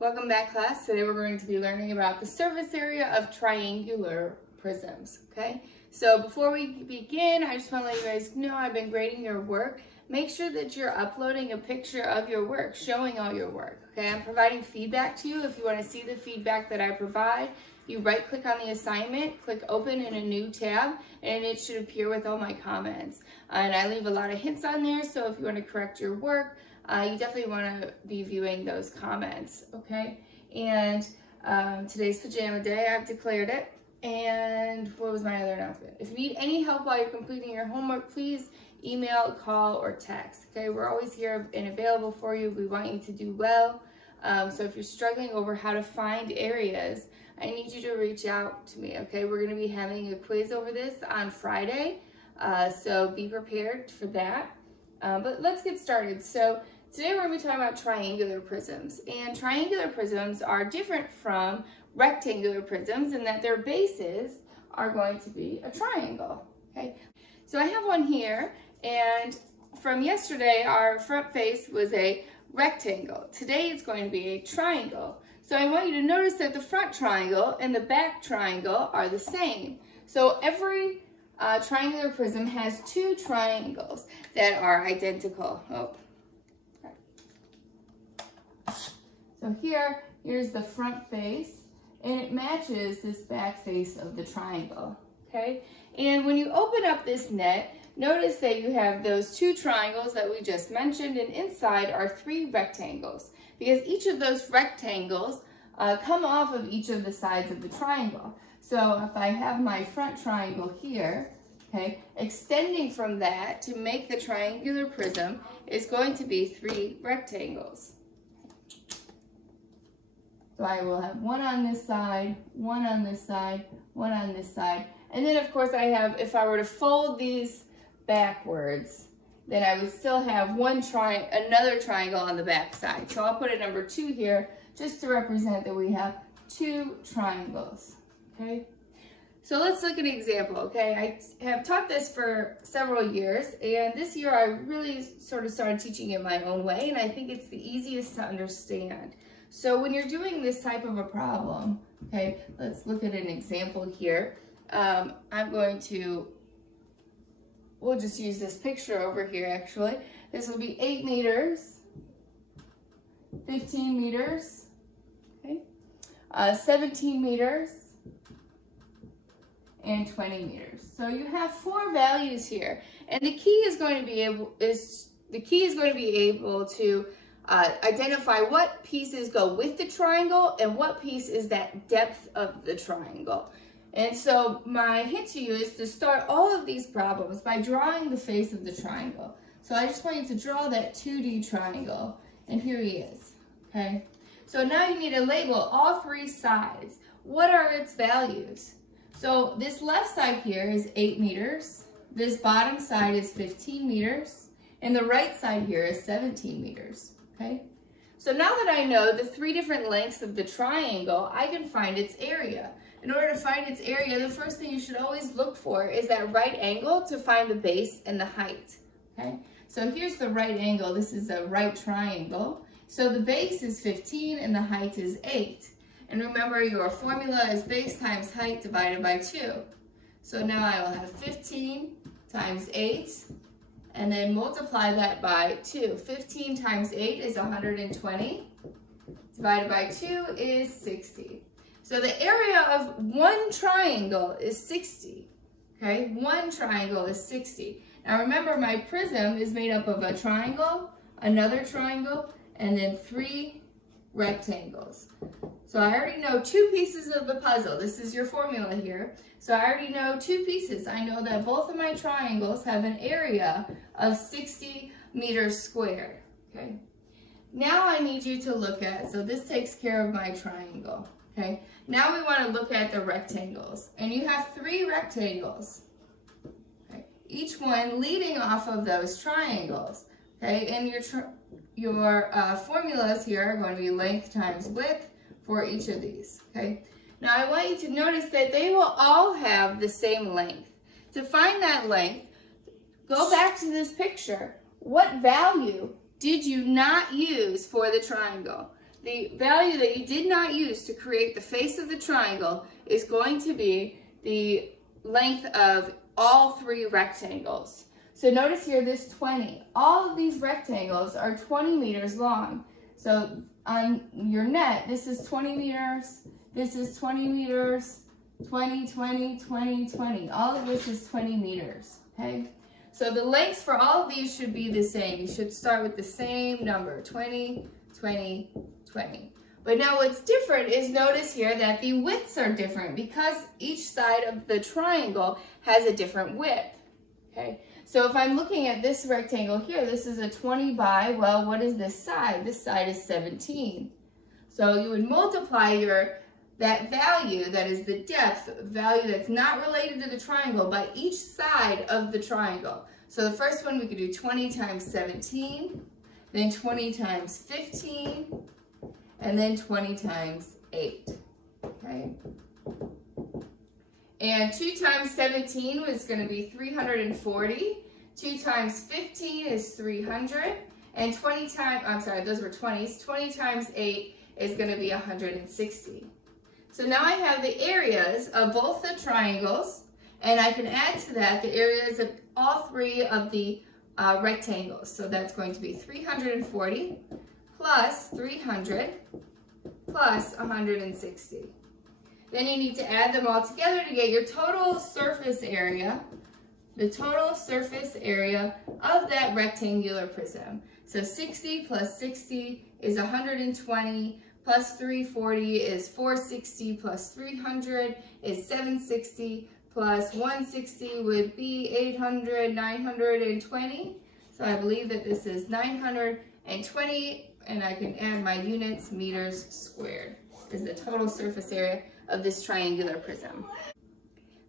Welcome back, class. Today we're going to be learning about the surface area of triangular prisms, okay? So before we begin, I just want to let you guys know I've been grading your work. Make sure that you're uploading a picture of your work, showing all your work, okay? I'm providing feedback to you. If you want to see the feedback that I provide, you right-click on the assignment, click open in a new tab, and it should appear with all my comments. And I leave a lot of hints on there, so if you want to correct your work, you definitely want to be viewing those comments, okay? And today's pajama day, I've declared it. And what was my other announcement? If you need any help while you're completing your homework, please email, call, or text, okay? We're always here and available for you. We want you to do well. So if you're struggling over how to find areas, I need you to reach out to me, okay? We're going to be having a quiz over this on Friday, so be prepared for that. But let's get started. So today we're going to be talking about triangular prisms, and triangular prisms are different from rectangular prisms in that their bases are going to be a triangle, okay? So I have one here, and from yesterday our front face was a rectangle. Today it's going to be a triangle. So I want you to notice that the front triangle and the back triangle are the same. So every triangular prism has two triangles that are identical. So here's the front face, and it matches this back face of the triangle, okay? And when you open up this net, notice that you have those two triangles that we just mentioned, and inside are three rectangles, because each of those rectangles come off of each of the sides of the triangle. So if I have my front triangle here, okay, extending from that to make the triangular prism is going to be three rectangles. So I will have one on this side, one on this side, one on this side. And then of course I have, if I were to fold these backwards, then I would still have another triangle on the back side. So I'll put a number 2 here just to represent that we have two triangles, okay? So let's look at an example, okay? I have taught this for several years, and this year I really sort of started teaching it my own way, and I think it's the easiest to understand. So when you're doing this type of a problem, okay, let's look at an example here. We'll just use this picture over here actually. This will be 8 meters, 15 meters, okay, 17 meters, and 20 meters. So you have 4 values here, and the key is going to be able to identify what pieces go with the triangle and what piece is that depth of the triangle. And so my hint to you is to start all of these problems by drawing the face of the triangle. So I just want you to draw that 2D triangle, and here he is, okay? So now you need to label all 3 sides. What are its values? So this left side here is 8 meters, this bottom side is 15 meters, and the right side here is 17 meters, okay? So now that I know the 3 different lengths of the triangle, I can find its area. In order to find its area, the first thing you should always look for is that right angle to find the base and the height, okay? So here's the right angle. This is a right triangle. So the base is 15 and the height is 8. And remember, your formula is base times height divided by 2. So now I will have 15 times 8, and then multiply that by 2. 15 times 8 is 120, divided by 2 is 60. So the area of one triangle is 60, okay? One triangle is 60. Now remember, my prism is made up of a triangle, another triangle, and then 3 rectangles. So I already know 2 pieces of the puzzle. This is your formula here. So I already know 2 pieces. I know that both of my triangles have an area of 60 meters squared, okay? Now I need you to look at, so this takes care of my triangle, okay? Now we want to look at the rectangles, and you have 3 rectangles, okay? Each one leading off of those triangles, okay? And your formulas here are going to be length times width for each of these, okay? Now I want you to notice that they will all have the same length. To find that length, go back to this picture. What value did you not use for the triangle? the value that you did not use to create the face of the triangle is going to be the length of all three rectangles. So notice here this 20. All of these rectangles are 20 meters long. So on your net, this is 20 meters, this is 20 meters, 20, 20, 20, 20. All of this is 20 meters, okay? So the lengths for all of these should be the same. You should start with the same number, 20, 20, 20. But now what's different is notice here that the widths are different because each side of the triangle has a different width, okay? So if I'm looking at this rectangle here, this is a 20 by, well, what is this side? This side is 17. So you would multiply that value, that is the depth value that's not related to the triangle, by each side of the triangle. So the first one we could do 20 times 17, then 20 times 15, and then 20 times 8, okay? And 2 times 17 is going to be 340. 2 times 15 is 300. And 20 times, I'm sorry, those were 20s. 20 times 8 is going to be 160. So now I have the areas of both the triangles, and I can add to that the areas of all three of the rectangles. So that's going to be 340 plus 300 plus 160. Then you need to add them all together to get your total surface area, the total surface area of that rectangular prism. So 60 plus 60 is 120, plus 340 is 460, plus 300 is 760, plus 160 would be 800, 920. So I believe that this is 920, and I can add my units, meters squared, is the total surface area of this triangular prism.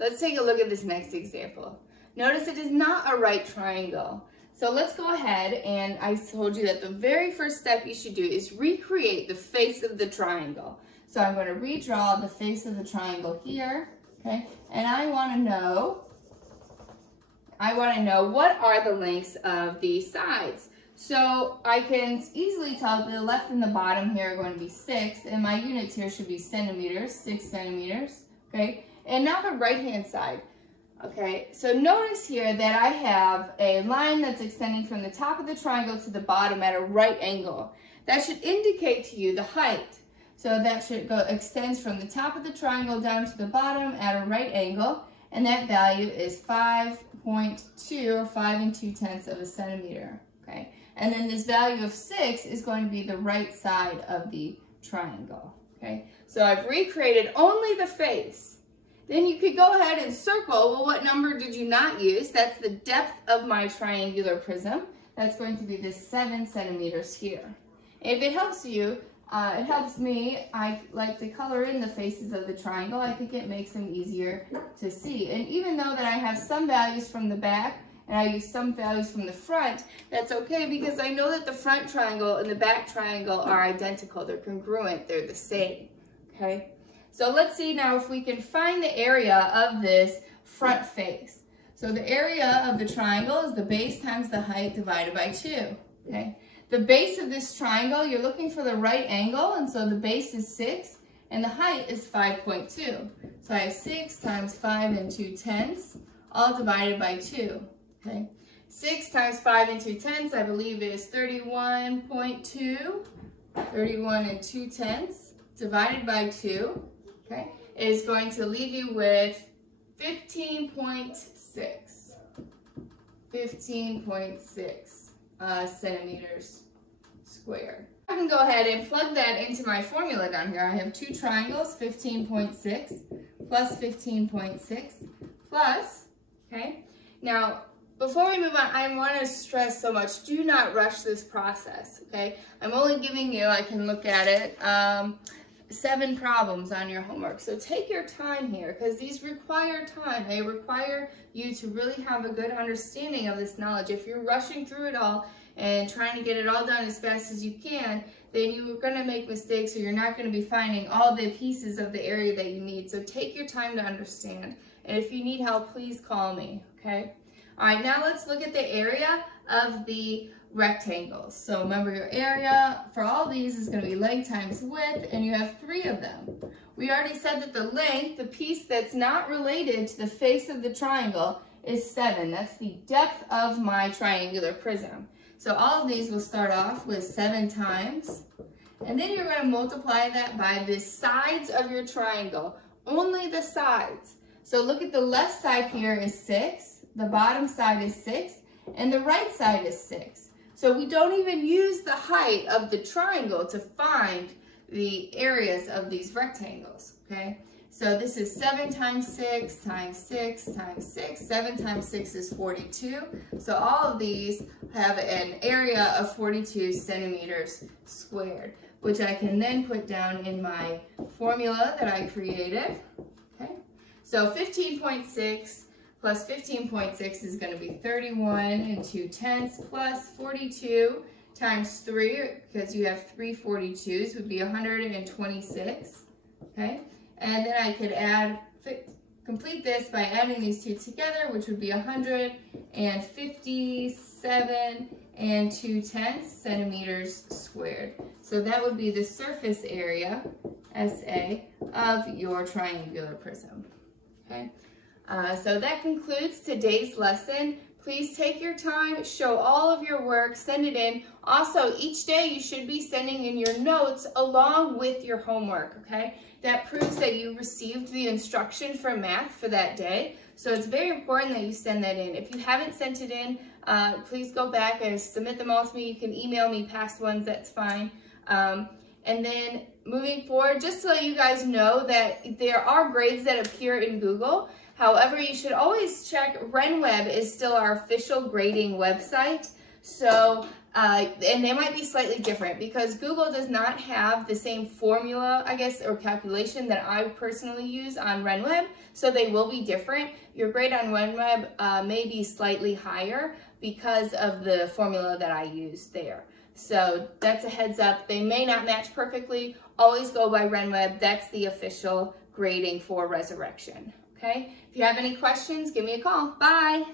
Let's take a look at this next example. Notice it is not a right triangle. So let's go ahead, and I told you that the very first step you should do is recreate the face of the triangle. So I'm going to redraw the face of the triangle here, okay? And I want to know what are the lengths of the sides. So I can easily tell the left and the bottom here are going to be 6, and my units here should be centimeters, 6 centimeters, okay? And now the right-hand side, okay? So notice here that I have a line that's extending from the top of the triangle to the bottom at a right angle. That should indicate to you the height. So that should extends from the top of the triangle down to the bottom at a right angle, and that value is 5.2 or 5 2/10 of a centimeter, okay? And then this value of 6 is going to be the right side of the triangle, okay? So I've recreated only the face. Then you could go ahead and circle, well, what number did you not use? That's the depth of my triangular prism. That's going to be this 7 centimeters here. If it helps you, it helps me. I like to color in the faces of the triangle. I think it makes them easier to see. And even though that I have some values from the back, and I use some values from the front, that's okay because I know that the front triangle and the back triangle are identical. They're congruent. They're the same, okay? So let's see now if we can find the area of this front face. So the area of the triangle is the base times the height divided by 2, okay? The base of this triangle, you're looking for the right angle, and so the base is 6, and the height is 5.2. So I have 6 times 5 2/10, all divided by 2. Okay, 6 times 5 2/10, I believe, is 31.2. 31 2/10 divided by 2, okay, is going to leave you with 15.6. 15.6 centimeters squared. I can go ahead and plug that into my formula down here. I have two triangles, 15.6 plus 15.6 plus, okay, now, before we move on, I want to stress so much, do not rush this process, okay? I'm only giving you, I can look at it, 7 problems on your homework. So take your time here because these require time. They require you to really have a good understanding of this knowledge. If you're rushing through it all and trying to get it all done as fast as you can, then you're going to make mistakes or you're not going to be finding all the pieces of the area that you need. So take your time to understand. And if you need help, please call me, okay? All right, now let's look at the area of the rectangles. So remember, your area for all these is going to be length times width, and you have 3 of them. We already said that the length, the piece that's not related to the face of the triangle, is 7. That's the depth of my triangular prism. So all of these will start off with 7 times, and then you're going to multiply that by the sides of your triangle, only the sides. So look at the left side here is 6, the bottom side is 6, and the right side is 6. So we don't even use the height of the triangle to find the areas of these rectangles, okay? So this is 7 times 6 times 6 times 6. 7 times 6 is 42. So all of these have an area of 42 centimeters squared, which I can then put down in my formula that I created, okay? So 15.6 plus 15.6 is going to be 31 2/10 plus 42 times 3, because you have 3 42s, would be 126, okay? And then I could complete this by adding these two together, which would be 157 2/10 centimeters squared. So that would be the surface area, SA, of your triangular prism, okay? So that concludes today's lesson. Please take your time, show all of your work, send it in. Also, each day you should be sending in your notes along with your homework, okay? That proves that you received the instruction for math for that day. So it's very important that you send that in. If you haven't sent it in, please go back and submit them all to me. You can email me past ones, that's fine. And then moving forward, just to let you guys know that there are grades that appear in Google. However, you should always check, RenWeb is still our official grading website. So, and they might be slightly different because Google does not have the same formula, I guess, or calculation that I personally use on RenWeb. So they will be different. Your grade on RenWeb may be slightly higher because of the formula that I use there. So that's a heads up. They may not match perfectly. Always go by RenWeb. That's the official grading for Resurrection. Okay? If you have any questions, give me a call. Bye.